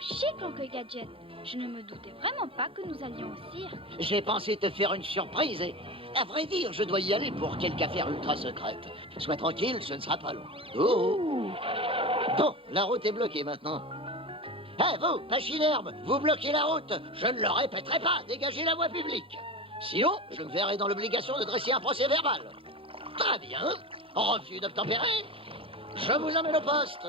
chic, Oncle Gadget. Je ne me doutais vraiment pas que nous allions au cirque. J'ai pensé te faire une surprise et, à vrai dire, je dois y aller pour quelque affaire ultra secrète. Sois tranquille, ce ne sera pas long. Oh. Bon, la route est bloquée maintenant. Hé, vous, pachyderme, vous bloquez la route. Je ne le répéterai pas, dégagez la voie publique. Sinon, je me verrai dans l'obligation de dresser un procès verbal. Très bien. Refus d'obtempérer. Je vous emmène au poste.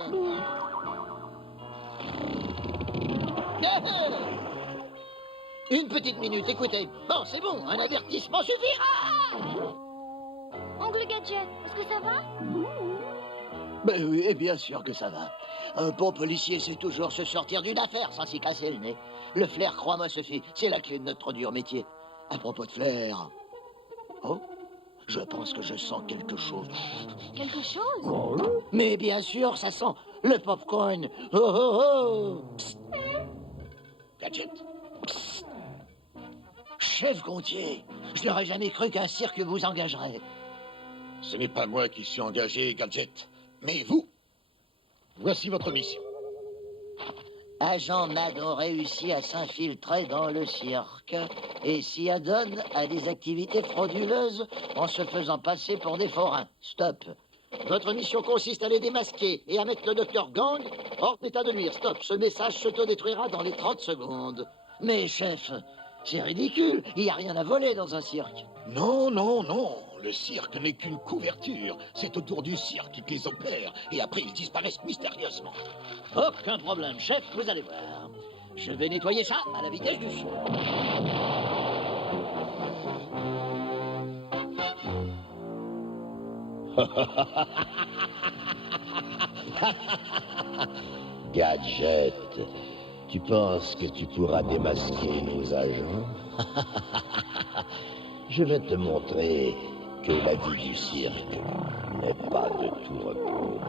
Une petite minute, écoutez. Bon, c'est bon, un avertissement suffira. Oncle Gadget, est-ce que ça va? Ben oui, bien sûr que ça va. Un bon policier sait toujours se sortir d'une affaire sans s'y casser le nez. Le flair, crois-moi, Sophie, c'est la clé de notre dur métier. À propos de flair... Oh, je pense que je sens quelque chose. Quelque chose? Mais bien sûr, ça sent le popcorn. Oh, oh, oh. Psst. Gadget. Psst. Chef Gontier, je n'aurais jamais cru qu'un cirque vous engagerait. Ce n'est pas moi qui suis engagé, Gadget, mais vous. Voici votre mission. Agent Madon réussit à s'infiltrer dans le cirque et s'y adonne à des activités frauduleuses en se faisant passer pour des forains. Stop. Votre mission consiste à les démasquer et à mettre le docteur Gang hors d'état de nuire. Stop. Ce message s'autodétruira dans les 30 secondes. Mais chef, c'est ridicule. Il n'y a rien à voler dans un cirque. Non, non, non. Le cirque n'est qu'une couverture. C'est autour du cirque qu'ils opèrent. Et après, ils disparaissent mystérieusement. Aucun problème, chef. Vous allez voir. Je vais nettoyer ça à la vitesse du son. Gadget, tu penses que tu pourras démasquer nos agents? Je vais te montrer que la vie du cirque n'est pas de tout repos.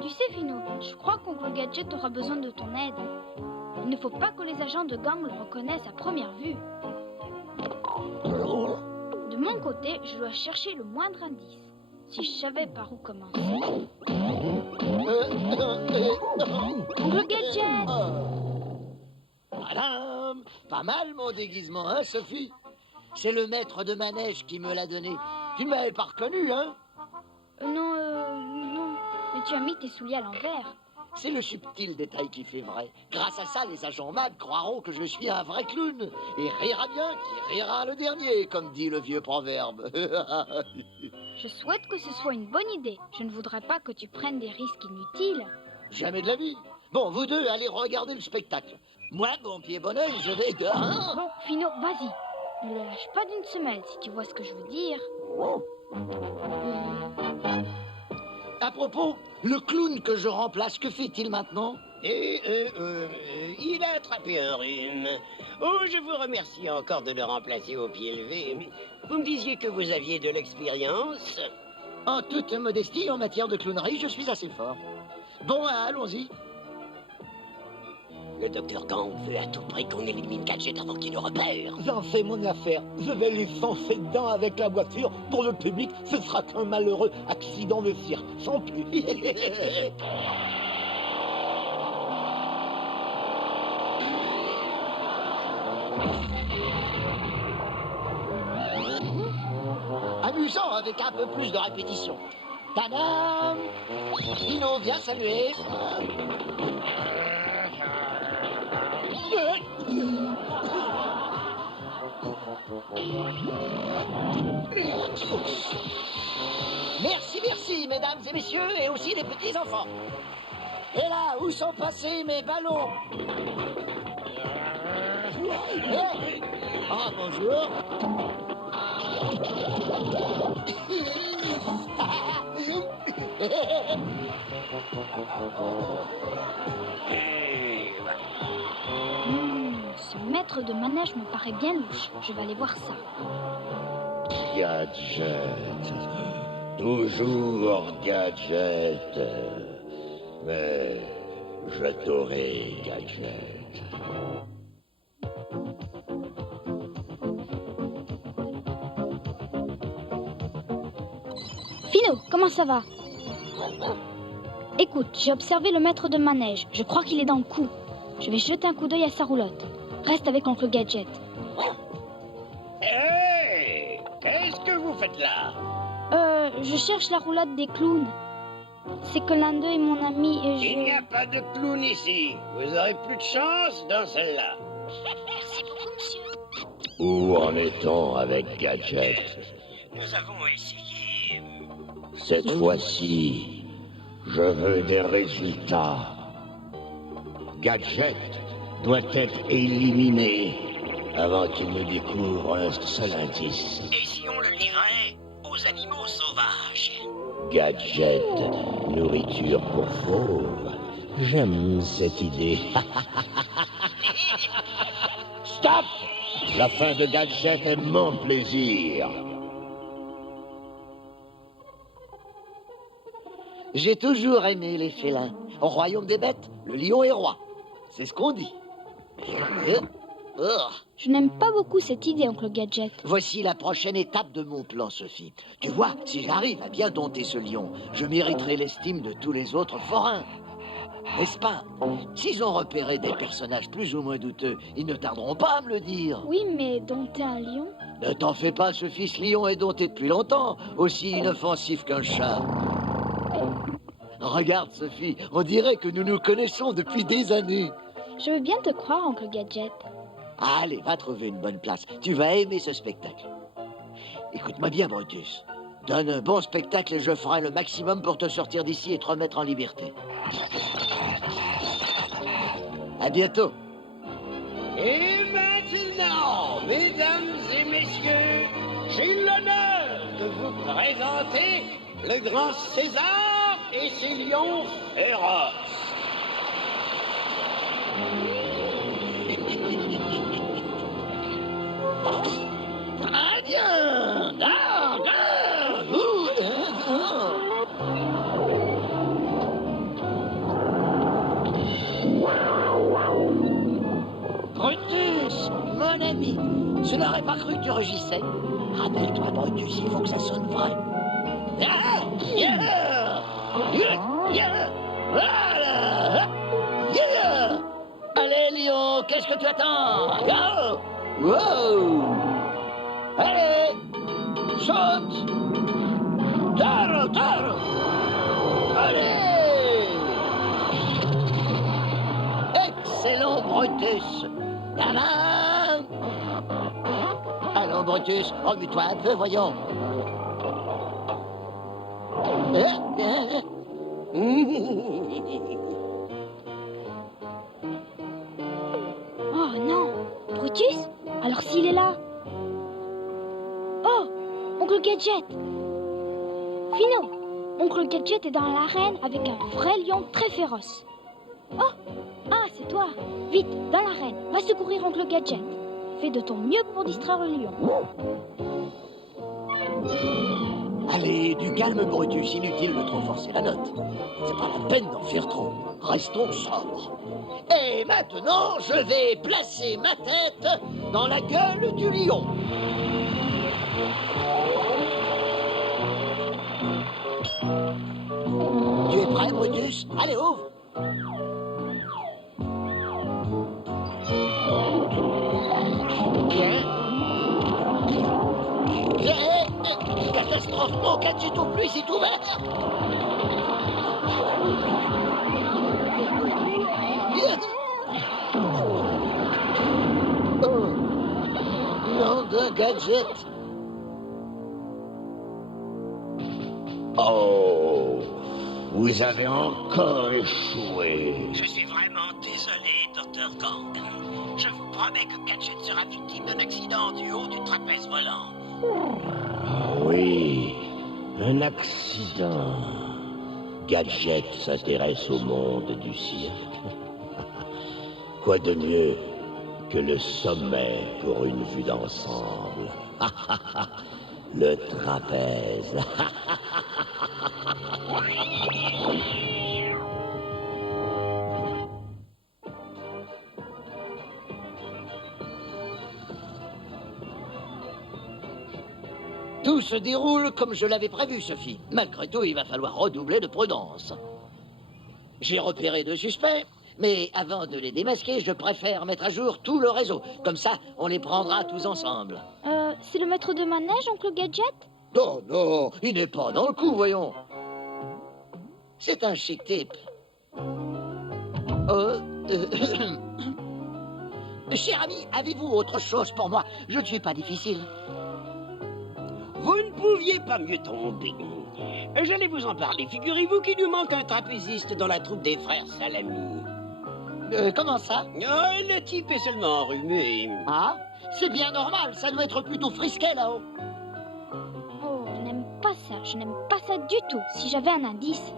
Tu sais, Fino, je crois qu'Oncle Gadget aura besoin de ton aide. Il ne faut pas que les agents de gang le reconnaissent à première vue. De mon côté, je dois chercher le moindre indice. Si je savais par où commencer. Oncle Gadget! Madame, pas mal mon déguisement, hein, Sophie? C'est le maître de manège qui me l'a donné. Tu ne m'avais pas reconnu, hein? Non. Mais tu as mis tes souliers à l'envers. C'est le subtil détail qui fait vrai. Grâce à ça, les agents MAD croiront que je suis un vrai clown. Et rira bien qui rira le dernier, comme dit le vieux proverbe. Je souhaite que ce soit une bonne idée. Je ne voudrais pas que tu prennes des risques inutiles. Jamais de la vie. Bon, vous deux, allez regarder le spectacle. Moi, bon pied, bon oeil, je vais dehors. Bon, Fino, vas-y. Ne le lâche pas d'une semelle, si tu vois ce que je veux dire. À propos, le clown que je remplace, que fait-il maintenant? Il a attrapé un rhume. Oh, je vous remercie encore de le remplacer au pied levé. Mais vous me disiez que vous aviez de l'expérience. En toute modestie, en matière de clownerie, je suis assez fort. Bon, allons-y. Le docteur Gang veut à tout prix qu'on élimine Gadget avant qu'il ne repère. J'en fais mon affaire. Je vais les foncer dedans avec la voiture. Pour le public, ce sera qu'un malheureux accident de cirque, sans plus. Amusant avec un peu plus de répétition. Tadam! Dino, viens saluer. Merci, mesdames et messieurs, et aussi les petits enfants. Et là, où sont passés mes ballons? Ah, bonjour. Ce maître de manège me paraît bien louche. Je vais aller voir ça. Gadget. Toujours Gadget. Mais je t'aurai, Gadget. Fino, comment ça va? Écoute, j'ai observé le maître de manège. Je crois qu'il est dans le coup. Je vais jeter un coup d'œil à sa roulotte. Reste avec Oncle Gadget. Hé! Qu'est-ce que vous faites là? Je cherche la roulotte des clowns. C'est que l'un d'eux est mon ami et je... Il n'y a pas de clown ici. Vous aurez plus de chance dans celle-là. Merci beaucoup, monsieur. Où en est-on avec Gadget? Nous avons essayé... Cette fois-ci, je veux des résultats. Gadget doit être éliminé avant qu'il ne découvre un seul indice. Et si on le livrait aux animaux sauvages? Gadget, nourriture pour fauves. J'aime cette idée. Stop! La fin de Gadget est mon plaisir. J'ai toujours aimé les félins. Au royaume des bêtes, le lion est roi. C'est ce qu'on dit. Oh. Je n'aime pas beaucoup cette idée, Oncle Gadget. Voici la prochaine étape de mon plan, Sophie. Tu vois, si j'arrive à bien dompter ce lion, je mériterai l'estime de tous les autres forains. N'est-ce pas? S'ils ont repéré des personnages plus ou moins douteux, ils ne tarderont pas à me le dire. Oui, mais dompter un lion? Ne t'en fais pas, Sophie, ce lion est dompté depuis longtemps, aussi inoffensif qu'un chat. Regarde, Sophie, on dirait que nous nous connaissons depuis des années. Je veux bien te croire, Oncle Gadget. Allez, va trouver une bonne place. Tu vas aimer ce spectacle. Écoute-moi bien, Brutus. Donne un bon spectacle et je ferai le maximum pour te sortir d'ici et te remettre en liberté. À bientôt. Et maintenant, mesdames et messieurs, j'ai l'honneur de vous présenter le grand César et ses lions féroces. Très bien. Brutus, mon ami, je n'aurais pas cru que tu rugissais. Rappelle-toi, Brutus, il faut que ça sonne vrai. Allez, Lion, qu'est-ce que tu attends? Go! Wow! Allez! Saute! Taro, taro! Allez! Excellent, Brutus! Gamin! Allons, Brutus, remue-toi un peu, voyons. Oh non! Brutus? Alors s'il est là? Oh! Oncle Gadget! Fino! Oncle Gadget est dans l'arène avec un vrai lion très féroce. Oh! Ah, c'est toi! Vite, dans l'arène, va secourir Oncle Gadget. Fais de ton mieux pour distraire le lion. Allez, du calme, Brutus, inutile de trop forcer la note. C'est pas la peine d'en faire trop. Restons sobres. Et maintenant, je vais placer ma tête dans la gueule du lion. Tu es prêt, Brutus? Allez, ouvre. Bien. Catastrophe, mon gadget au plus, c'est ouvert. Oh, nom d'un gadget. Oh, vous avez encore échoué. Je suis vraiment désolé, Dr. Gang. Je vous promets que Gadget sera victime d'un accident du haut du trapèze volant. Ah oui, un accident. Gadget s'intéresse au monde du cirque. Quoi de mieux que le sommet pour une vue d'ensemble? Le trapèze. Tout se déroule comme je l'avais prévu, Sophie. Malgré tout, il va falloir redoubler de prudence. J'ai repéré 2 suspects, mais avant de les démasquer, je préfère mettre à jour tout le réseau. Comme ça, on les prendra tous ensemble. C'est le maître de manège, oncle Gadget? Non, non, il n'est pas dans le coup, voyons. C'est un chic type. Cher ami, avez-vous autre chose pour moi? Je ne suis pas difficile. Vous ne pouviez pas mieux tomber. J'allais vous en parler. Figurez-vous qu'il nous manque un trapéziste dans la troupe des frères Salami. Comment ça? Oh, le type est seulement enrhumé. Ah, c'est bien normal, ça doit être plutôt frisquet là-haut. Oh, je n'aime pas ça, je n'aime pas ça du tout. Si j'avais un indice.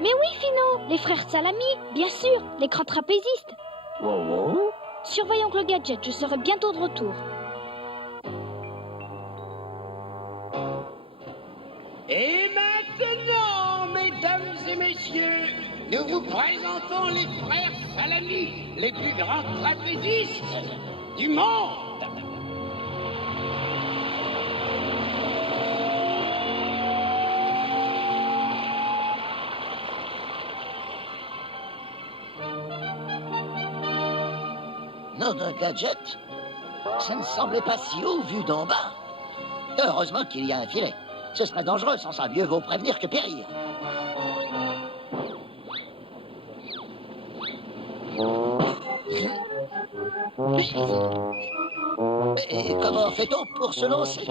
Mais oui, Fino, les frères Salami, bien sûr, les grands trapézistes. Surveille oncle Gadget, je serai bientôt de retour. Et maintenant, mesdames et messieurs, nous vous présentons les frères Salami, les plus grands trapézistes du monde. Non, d'un gadget? Ça ne semblait pas si haut vu d'en bas. Heureusement qu'il y a un filet. Ce serait dangereux, sans ça, mieux vaut prévenir que périr. Et comment fait-on pour se lancer?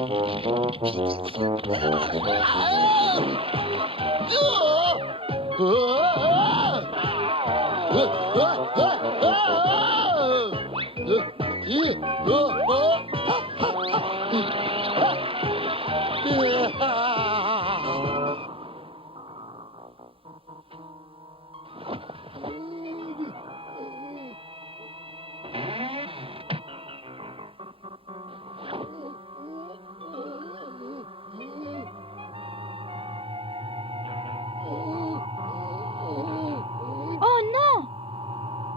Oh non!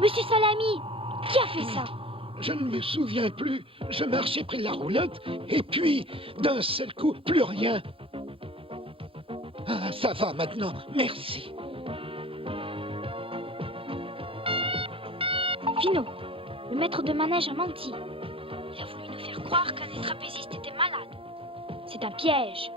Monsieur Salami, qui a fait ça? Je ne me souviens plus. Je marchais près de la roulotte, et puis, d'un seul coup, plus rien. Ah, ça va maintenant, merci. Fino, le maître de manège a menti. Il a voulu nous faire croire qu'un des trapézistes était malade. C'est un piège.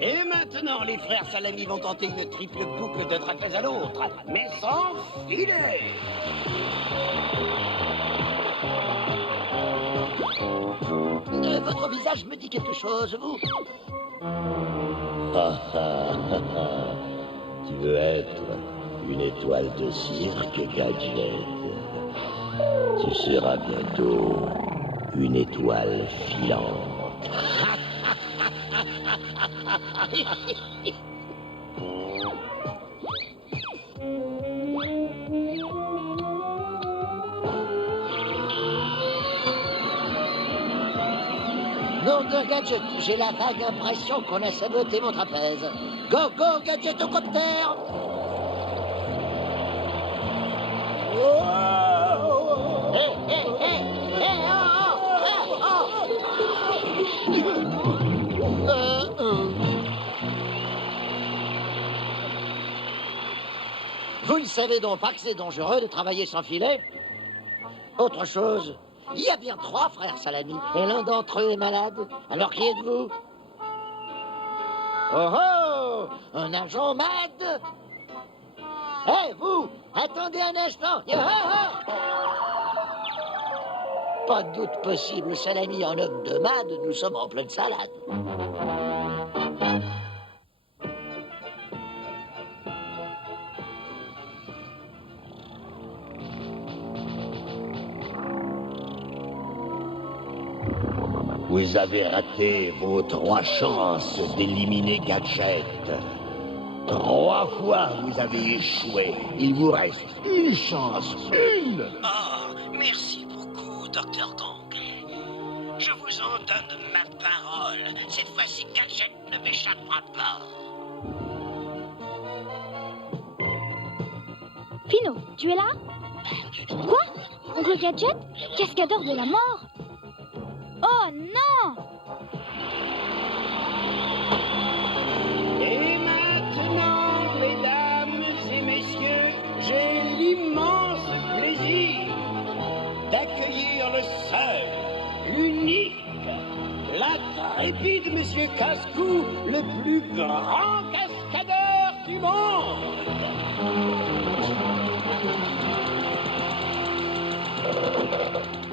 Et maintenant, les frères Salami vont tenter une triple boucle d'un trapèze à l'autre, mais sans filet. Votre visage me dit quelque chose, vous? Ah, ah, ah, ah. Tu veux être une étoile de cirque, Gadget? Tu seras bientôt une étoile filante. Non, de Gadget, j'ai la vague impression qu'on a saboté mon trapèze. Go, go, Gadgetocopter! Hé, hé, hé, hé, Vous ne savez donc pas que c'est dangereux de travailler sans filet? Autre chose, il y a bien 3 frères Salami, et l'un d'entre eux est malade. Alors qui êtes-vous? Oh oh! Un agent MAD? Hé, vous! Attendez un instant! Yo, oh, oh! Pas de doute possible, Salami en homme de MAD, nous sommes en pleine salade. Vous avez raté vos 3 chances d'éliminer Gadget. 3 fois vous avez échoué. Il vous reste une chance. Une! Oh, merci beaucoup, Dr. Kong. Je vous en donne ma parole. Cette fois-ci, Gadget ne m'échappera pas. Fino, tu es là? Quoi? Oncle Gadget? Cascadeur de la mort? Oh non! Et maintenant, mesdames et messieurs, j'ai l'immense plaisir d'accueillir le seul, l'unique, l'intrépide Monsieur Cascou, le plus grand cascadeur du monde.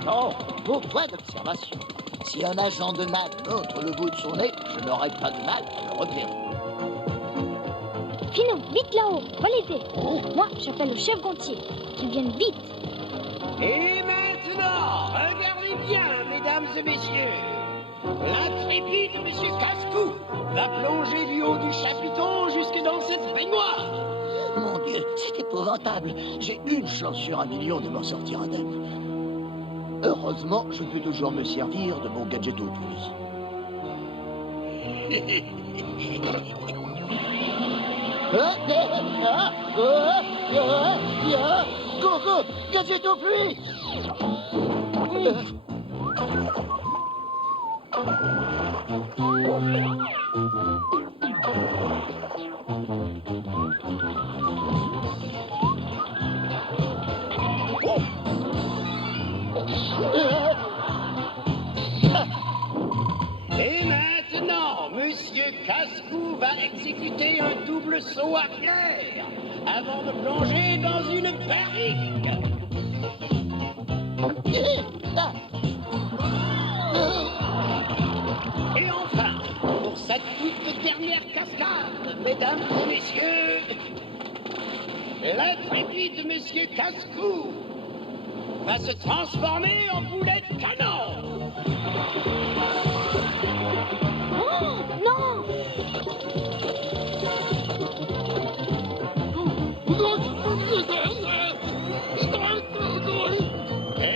Non, beau point d'observation. Si un agent de MAD montre le bout de son nez, je n'aurai pas de mal à le repérer. Fino, vite là-haut, va l'aider. Moi, j'appelle le chef gontier. Qu'il vienne vite. Et maintenant, regardez bien, mesdames et messieurs. L'intrépide Monsieur Cascou va plonger du haut du chapiteau jusque dans cette baignoire. Mon Dieu, c'est épouvantable. J'ai une chance sur 1 million de m'en sortir indemne. Heureusement, je peux toujours me servir de mon gadget au plus. Go, go, gadget au pluie. Et maintenant, Monsieur Cascou va exécuter un double saut arrière avant de plonger dans une barrique. Et enfin, pour sa toute dernière cascade, mesdames et messieurs, l'intrépide Monsieur Cascou va se transformer en boulet de canon. Oh, non!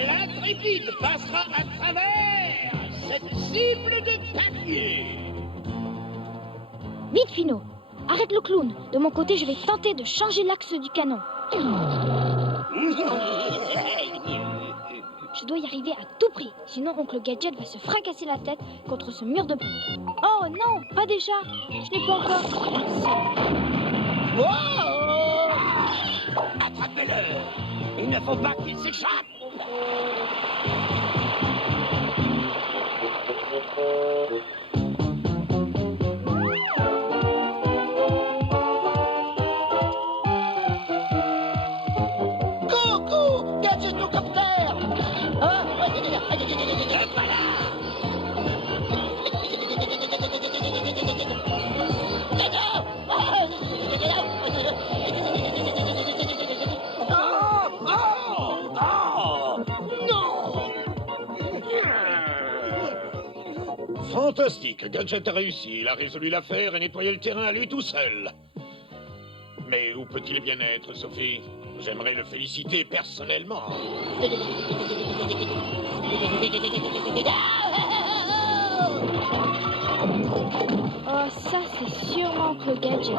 L'intrépide passera à travers cette cible de papier. Vite, Fino. Arrête le clown. De mon côté, je vais tenter de changer l'axe du canon. Je dois y arriver à tout prix. Sinon, Oncle Gadget va se fracasser la tête contre ce mur de briques. Oh non, pas déjà. Je n'ai pas encore... Attrapez-le. Il ne faut pas qu'il s'échappe. Coucou, gadgetocoptère. Fantastique, Gadget a réussi. Il a résolu l'affaire et nettoyé le terrain à lui tout seul. Mais où peut-il bien être, Sophie? J'aimerais le féliciter personnellement. Oh, ça, c'est sûrement Oncle Gadget.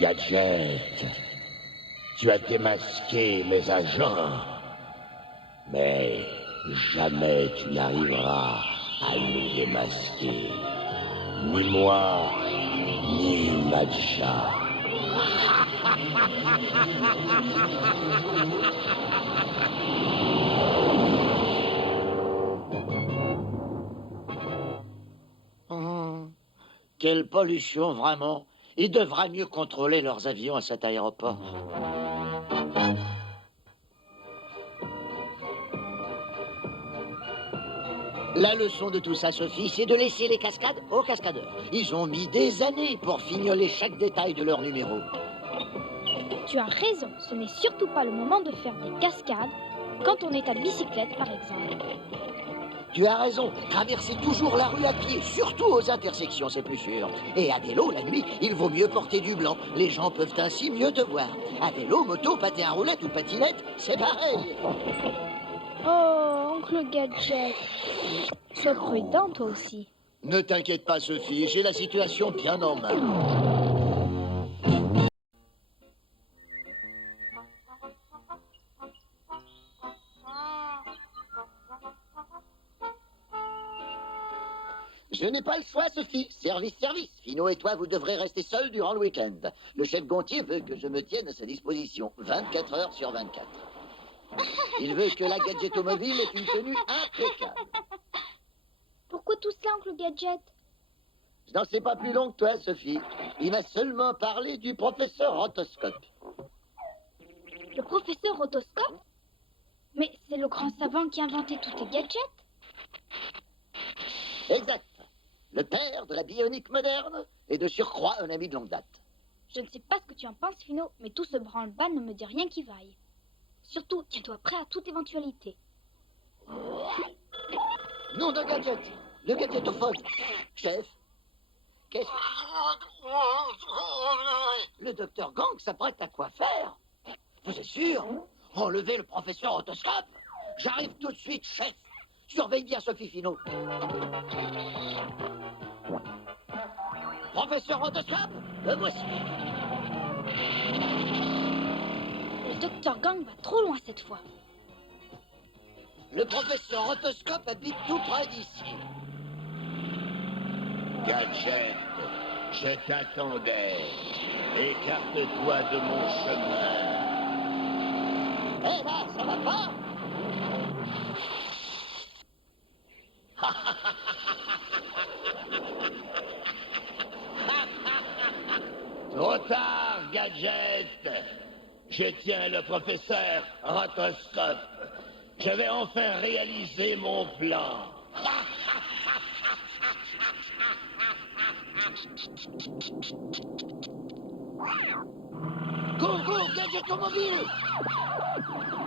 Gadget, tu as démasqué mes agents, mais jamais tu n'arriveras à nous démasquer. Ni moi, ni Matcha. Quelle pollution, vraiment. Ils devraient mieux contrôler leurs avions à cet aéroport. La leçon de tout ça, Sophie, c'est de laisser les cascades aux cascadeurs. Ils ont mis des années pour fignoler chaque détail de leur numéro. Tu as raison, ce n'est surtout pas le moment de faire des cascades quand on est à bicyclette, par exemple. Tu as raison, traverser toujours la rue à pied, surtout aux intersections, c'est plus sûr. Et à vélo, la nuit, il vaut mieux porter du blanc. Les gens peuvent ainsi mieux te voir. À vélo, moto, patin à roulette ou patinette, c'est pareil. Oh, oncle Gadget. Sois prudent, toi aussi. Ne t'inquiète pas, Sophie, j'ai la situation bien en main. Je n'ai pas le choix, Sophie. Service. Finot et toi, vous devrez rester seuls durant le week-end. Le chef Gontier veut que je me tienne à sa disposition 24 heures sur 24. Il veut que la gadgetomobile ait une tenue impeccable. Pourquoi tout cela, oncle Gadget? Je n'en sais pas plus long que toi, Sophie. Il m'a seulement parlé du professeur Rotoscope. Le professeur Rotoscope? Mais c'est le grand savant qui a inventé tous les gadgets. Exact. Le père de la bionique moderne et de surcroît un ami de longue date. Je ne sais pas ce que tu en penses, Finot, mais tout ce branle-bas ne me dit rien qui vaille. Surtout, tiens-toi prêt à toute éventualité. Nom de gadget. Le gadgetophone. Chef. Qu'est-ce Le docteur Gang s'apprête à quoi faire? Vous êtes sûr? Enlevez le professeur Rotoscope. J'arrive tout de suite, chef. Surveille bien Sophie Finot. Professeur Rotoscope, le voici. Le docteur Gang va trop loin cette fois. Le professeur Rotoscope habite tout près d'ici. Gadget, je t'attendais. Écarte-toi de mon chemin. Eh là, ça va pas? Trop tard, Gadget. Je tiens le professeur Rotoscope. Je vais enfin réaliser mon plan. Go, gadgetomobile!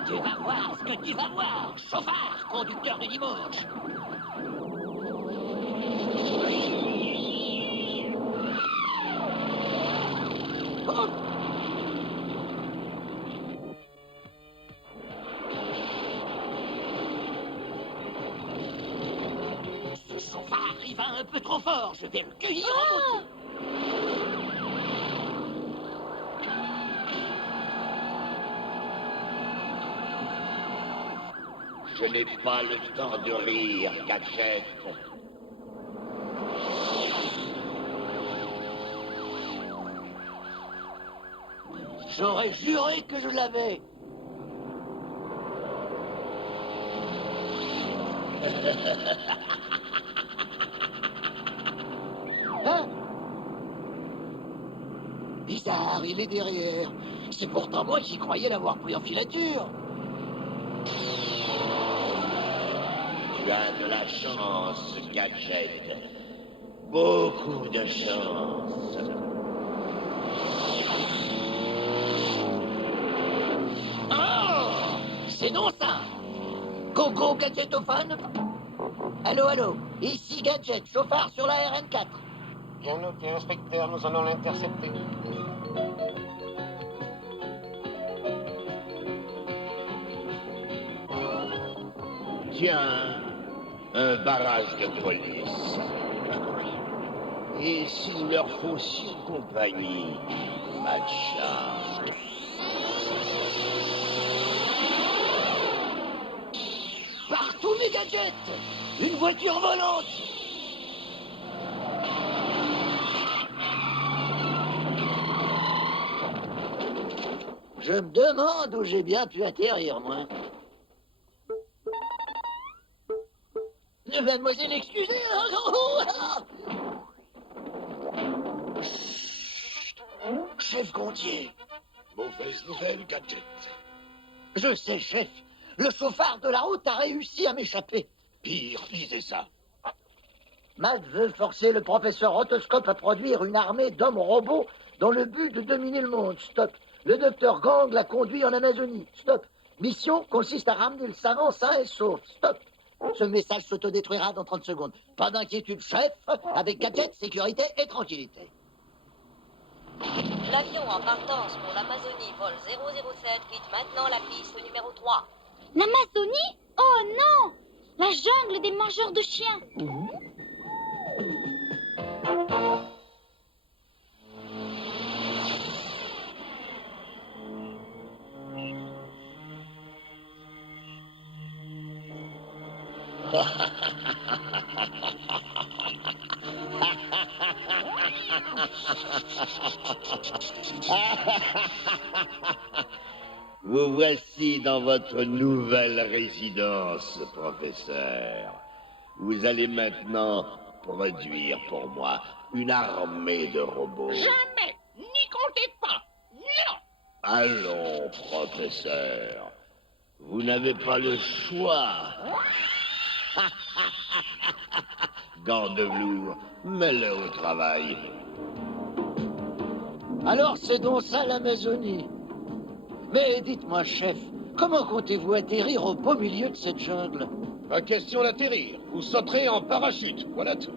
Tu vas voir ce que tu vas voir, chauffard, conducteur du dimanche. Oh! Ce chauffard, il va un peu trop fort. Je vais le cueillir en beauté. Je n'ai pas le temps de rire, Gadget. J'aurais juré que je l'avais. Hein? Bizarre, il est derrière. C'est pourtant moi qui croyais l'avoir pris en filature. Tu as de la chance, Gadget. Beaucoup de chance. Oh! C'est non ça! Coco gadgetophone? Allô, ici Gadget, chauffard sur la RN4. Bien noté, inspecteur, nous allons l'intercepter. Tiens, un barrage de police. Et s'il leur faut 6 compagnies, pas de charge. Partout mes gadgets! Une voiture volante! Je me demande où j'ai bien pu atterrir, moi. Mademoiselle, excusez. Chut. Chef Gontier. Mauvaise nouvelle, Gadget. Je sais, chef. Le chauffard de la route a réussi à m'échapper. Pire, lisez ça. Matt veut forcer le professeur Rotoscope à produire une armée d'hommes robots dans le but de dominer le monde. Stop. Le docteur Gang l'a conduit en Amazonie. Stop. Mission consiste à ramener le savant sain et sauf. Stop. Ce message s'autodétruira dans 30 secondes. Pas d'inquiétude, chef. Avec gadget, sécurité et tranquillité. L'avion en partance pour l'Amazonie, vol 007, quitte maintenant la piste numéro 3. L'Amazonie? Oh non! La jungle des mangeurs de chiens. Vous voici dans votre nouvelle résidence, professeur. Vous allez maintenant produire pour moi une armée de robots. Jamais! N'y comptez pas! Non! Allons, professeur. Vous n'avez pas le choix. Gants de velours, mets-le au travail. Alors c'est donc ça l'Amazonie. Mais dites-moi, chef, comment comptez-vous atterrir au beau milieu de cette jungle? Pas question d'atterrir. Vous sauterez en parachute, voilà tout.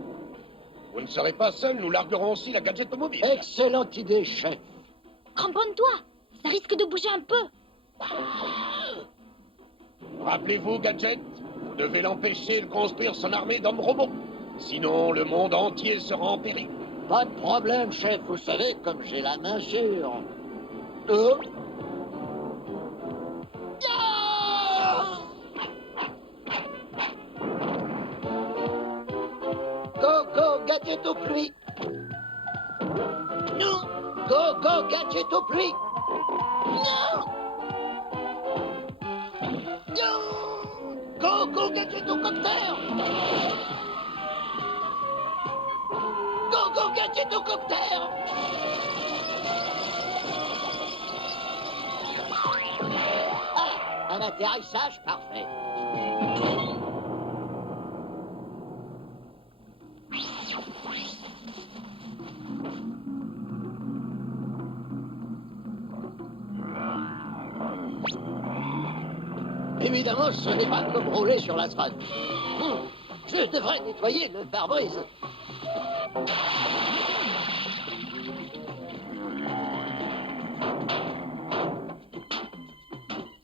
Vous ne serez pas seul, nous larguerons aussi la gadget mobile. Excellente idée, chef. Cramponne-toi, ça risque de bouger un peu. Rappelez-vous, Gadget, vous devez l'empêcher de construire son armée d'hommes robots. Sinon, le monde entier sera en péril. Pas de problème, chef, vous savez, comme j'ai la main sûre. Oh. Go, go, gadget au pluie. Non. Go, go, gadget au pluie. Non. Non. Go, go, gadget au copter. Go, go, gadget au copter. Ah, un atterrissage parfait. Évidemment, ce n'est pas comme rouler sur l'asphalte. Je devrais nettoyer le pare-brise.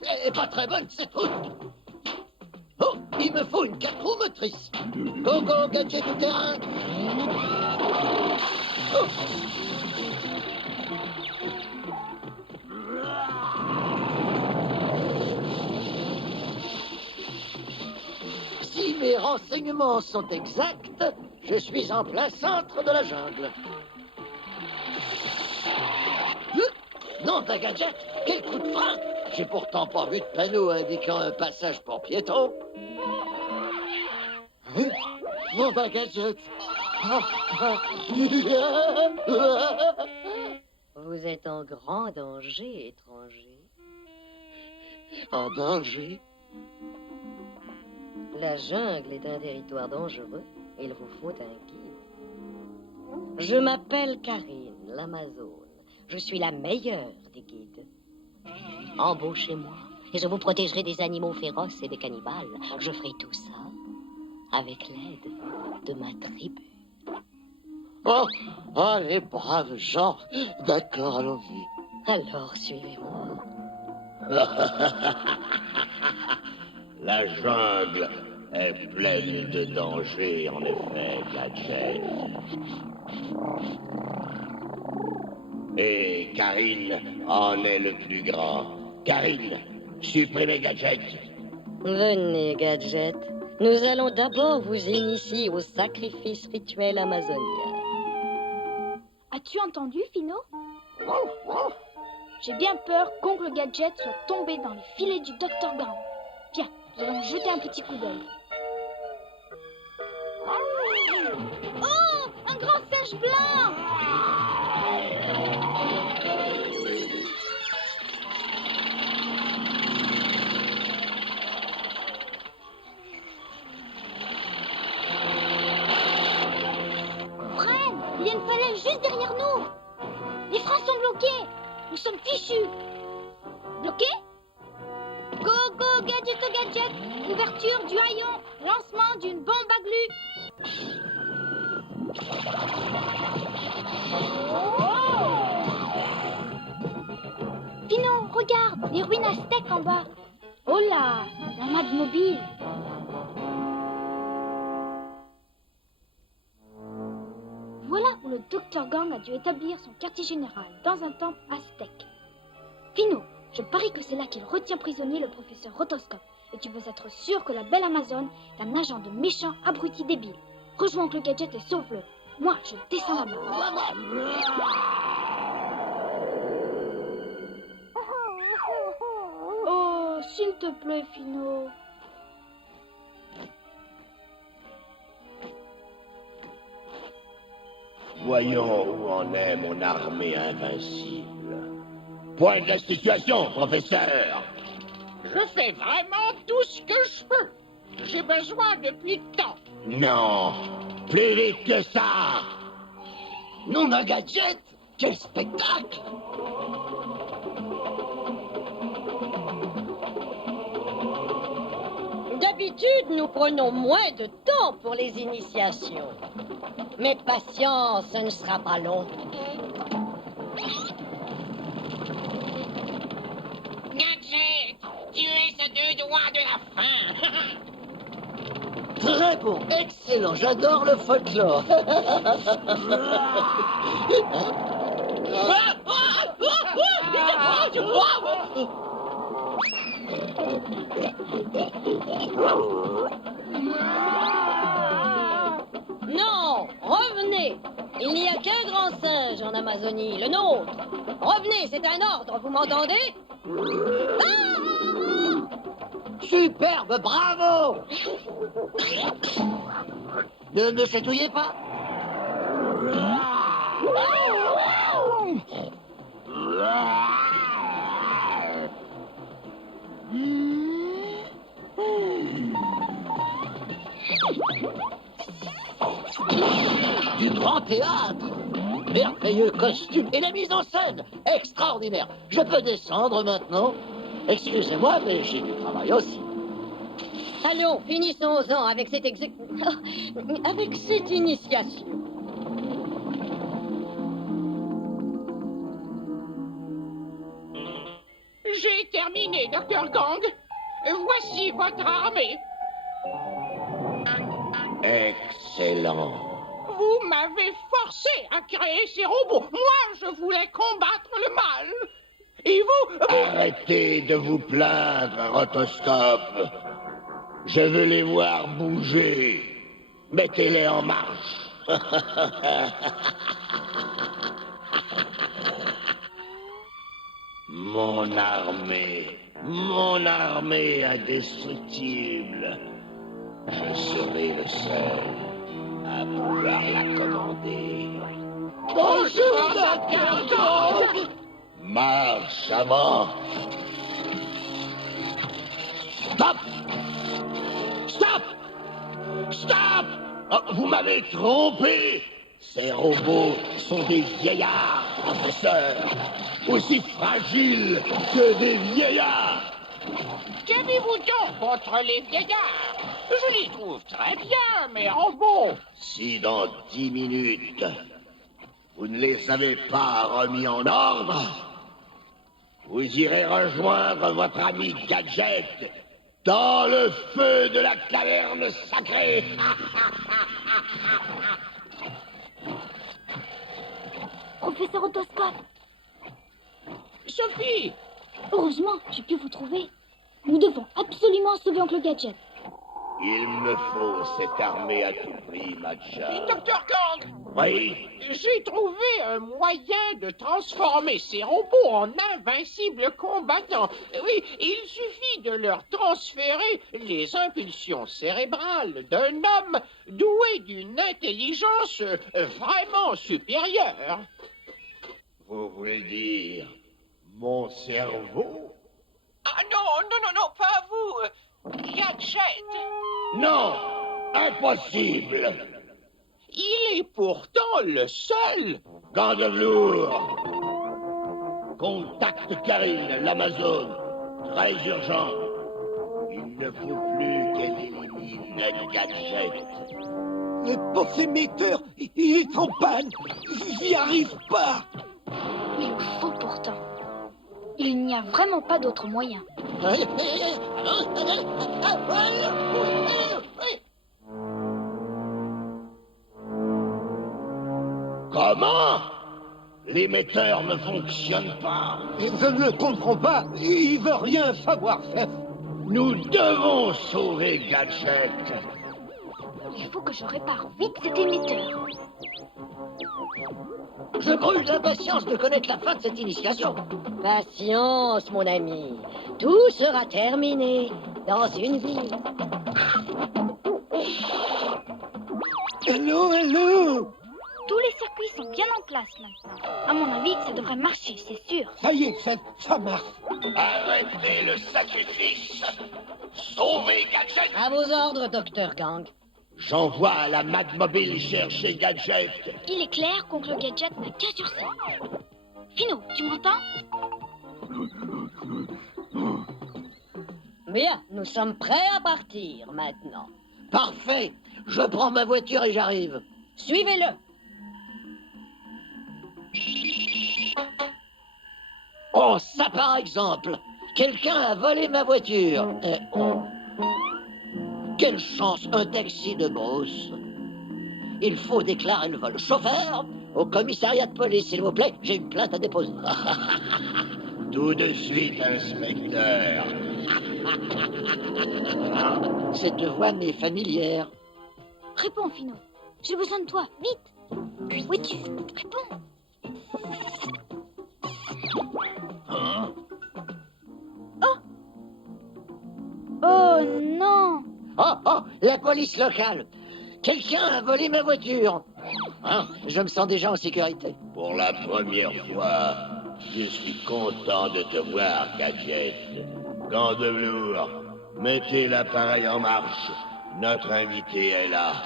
C'est pas très bonne cette route. Oh, il me faut une 4 roues motrices. Go, go, gadget tout terrain. Oh. Si mes renseignements sont exacts, je suis en plein centre de la jungle. Non, d'un gadget, quel coup de frein! J'ai pourtant pas vu de panneau indiquant un passage pour piétons. Mon gadget. Vous êtes en grand danger, étranger. En danger? La jungle est un territoire dangereux. Il vous faut un guide. Je m'appelle Karine, l'Amazone. Je suis la meilleure des guides. Embauchez-moi et je vous protégerai des animaux féroces et des cannibales. Je ferai tout ça avec l'aide de ma tribu. Oh, oh, les braves gens. D'accord, allons-y. Alors, suivez-moi. La jungle est pleine de dangers, en effet, Gadget. Et Karine en est le plus grand. Karine, supprimez Gadget. Venez, Gadget. Nous allons d'abord vous initier au sacrifice rituel amazonien. As-tu entendu, Fino? J'ai bien peur qu'Oncle Gadget soit tombé dans les filets du Dr. Gang. Tiens, nous allons jeter un petit coup d'œil. Oh, un grand singe blanc! Fred, il y a une falaise juste derrière nous. Les Français Nous sommes fichus. Bloqués? Go, go, gadget to gadget. Ouverture du haillon. Lancement d'une bombe à glu. Pino, regarde, les ruines aztèques en bas. Oh là, la map mobile. Voilà où le Dr Gang a dû établir son quartier général, dans un temple aztèque. Pino, je parie que c'est là qu'il retient prisonnier le professeur Rotoscope. Et tu veux être sûr que la belle Amazone est un agent de méchant abruti débile. Rejoins Oncle Gadget et sauve-le. Moi, je descends là-bas. Oh, s'il te plaît, Pino. Voyons où en est mon armée invincible. Point de la situation, professeur. Je fais vraiment tout ce que je peux. J'ai besoin de plus de temps. Non, plus vite que ça. Non, un gadget. Quel spectacle! D'habitude, nous prenons moins de temps pour les initiations. Mais patience, ce ne sera pas long. Gadget, tu es à 2 doigts de la fin. Très bon, excellent, j'adore le folklore. Non, revenez. Il n'y a qu'un grand singe en Amazonie, le nôtre. Revenez, c'est un ordre, vous m'entendez? Superbe, bravo! Ne me chatouillez pas. Du grand théâtre, merveilleux costume et la mise en scène, extraordinaire. Je peux descendre maintenant? Excusez-moi, mais j'ai du travail aussi. Allons, finissons-en avec cette avec cette initiation. J'ai terminé, Dr Gang. Voici votre armée. Excellent. Vous m'avez forcé à créer ces robots. Moi, je voulais combattre le mal. Et vous... Arrêtez de vous plaindre, Rotoscope. Je veux les voir bouger. Mettez-les en marche. Mon armée indestructible. Je serai le seul à pouvoir la commander. Bonjour, Dr Gang. Marche avant. Stop! Stop! Stop! Oh, vous m'avez trompé! Ces robots sont des vieillards, professeur. Aussi fragiles que des vieillards. Qu'avez-vous donc contre les vieillards? Je les trouve très bien, mes robots. Si dans 10 minutes, vous ne les avez pas remis en ordre, vous irez rejoindre votre ami Gadget dans le feu de la caverne sacrée. Professeur Otoscope. Sophie! Heureusement, j'ai pu vous trouver. Nous devons absolument sauver Oncle Gadget. Il me faut cette armée à tout prix, Matcha. Dr Gang! Oui, J'ai trouvé un moyen de transformer ces robots en invincibles combattants. Oui, il suffit de leur transférer les impulsions cérébrales d'un homme doué d'une intelligence vraiment supérieure. vous voulez dire mon cerveau? Ah non, pas vous, Gadget. Non, impossible. Il est pourtant le seul. Gant de velours. Contacte Karine, l'Amazone. Très urgent. Il ne faut plus qu'elle élimine Gadget. Le possémetteur, il est en panne. J'y arrive pas. Il le faut pourtant. Il n'y a vraiment pas d'autre moyen. Comment? L'émetteur ne fonctionne pas. Je ne comprends pas. Il veut rien savoir faire. Nous devons sauver Gadget. Il faut que je répare vite cet émetteur. Je brûle d'impatience de connaître la fin de cette initiation. Patience, mon ami. Tout sera terminé dans une vie. Allô? Tous les circuits sont bien en place maintenant. À mon avis, ça devrait marcher, c'est sûr. Ça y est, ça marche. Arrêtez le sacrifice. Sauvez Gadget. À vos ordres, docteur Gang. J'envoie la Magmobile chercher Gadget. Il est clair qu'Oncle Gadget n'a qu'à sur ça. Fino, tu m'entends? Bien, nous sommes prêts à partir maintenant. Parfait. Je prends ma voiture et j'arrive. Suivez-le. Oh, ça par exemple. Quelqu'un a volé ma voiture. Quelle chance, un taxi de brousse. Il faut déclarer le vol. Chauffeur, au commissariat de police, s'il vous plaît. J'ai une plainte à déposer. Tout de suite, inspecteur. Cette voix m'est familière. Réponds, Fino. J'ai besoin de toi, vite. Où es-tu? Réponds. Hein? Oh non! Oh, la police locale. Quelqu'un a volé ma voiture. Hein, je me sens déjà en sécurité. Pour la première fois, je suis content de te voir, Gadget. Gant de velours, mettez l'appareil en marche. Notre invité est là.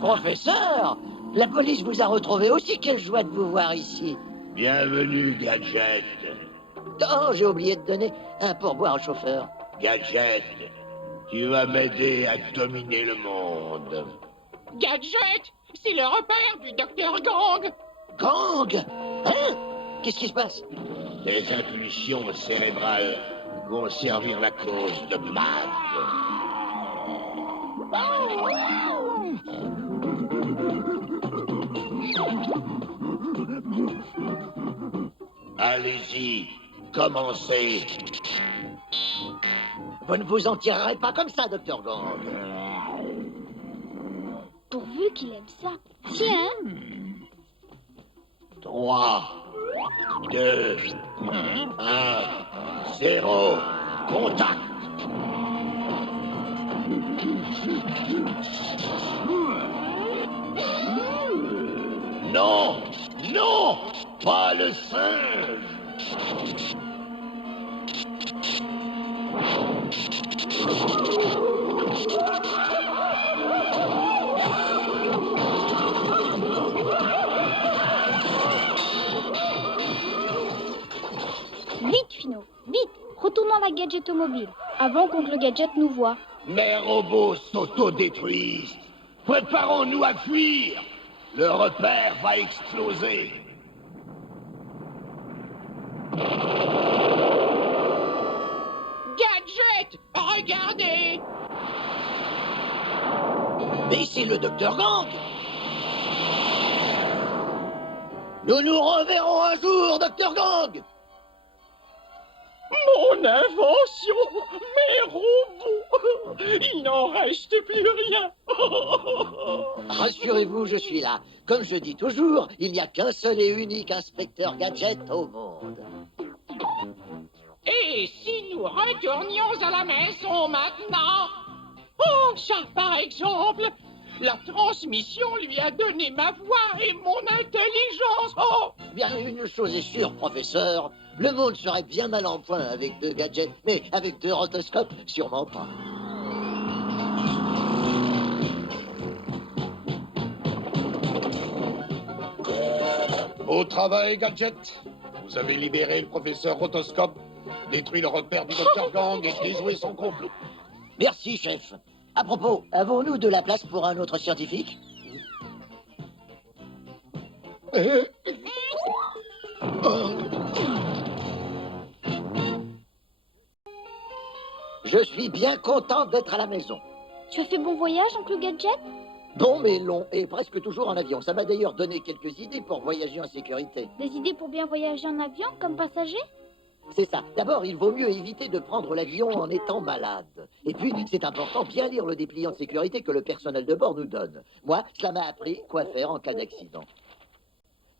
Professeur, la police vous a retrouvé aussi. Quelle joie de vous voir ici. Bienvenue, Gadget. Oh, j'ai oublié de donner un pourboire au chauffeur. Gadget, tu vas m'aider à dominer le monde. Gadget, c'est le repère du docteur Gang. Gang? Hein? Qu'est-ce qui se passe? Tes impulsions cérébrales vont servir la cause de Mad. Allez-y, commencez. Vous ne vous en tirerez pas comme ça, docteur Gang. Pourvu qu'il aime ça. Tiens! 3, 2, 1, 0, contact. Non, non, pas le singe. Vite, Fino, vite! Retournons à la gadgetomobile, avant qu'Oncle Gadget nous voie. Mes robots s'autodétruisent. Préparons-nous à fuir. Le repère va exploser. Gadget, regardez. Mais c'est le docteur Gang. Nous nous reverrons un jour, docteur Gang. Mon invention, mes robots, il n'en reste plus rien. Rassurez-vous, je suis là. Comme je dis toujours, il n'y a qu'un seul et unique inspecteur Gadget au monde. Et si nous retournions à la maison maintenant? Oh, ça par exemple, la transmission lui a donné ma voix et mon intelligence. Oh, Bien, une chose est sûre, professeur. Le monde serait bien mal en point avec deux gadgets, mais avec deux rotoscopes, sûrement pas. Au travail, Gadget. Vous avez libéré le professeur Rotoscope, détruit le repère du Dr. Gang et déjoué son complot. Merci, chef. À propos, avons-nous de la place pour un autre scientifique? Je suis bien content d'être à la maison. Tu as fait bon voyage, oncle Gadget? Bon mais long, et presque toujours en avion. Ça m'a d'ailleurs donné quelques idées pour voyager en sécurité. Des idées pour bien voyager en avion, comme passager? C'est ça. D'abord, il vaut mieux éviter de prendre l'avion en étant malade. Et puis, c'est important bien lire le dépliant de sécurité que le personnel de bord nous donne. Moi, cela m'a appris quoi faire en cas d'accident.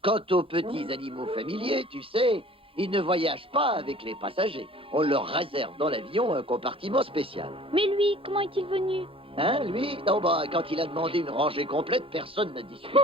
Quant aux petits animaux familiers, tu sais, ils ne voyagent pas avec les passagers. On leur réserve dans l'avion un compartiment spécial. Mais lui, comment est-il venu? Hein, lui? Non, bah, quand il a demandé une rangée complète, personne n'a discuté.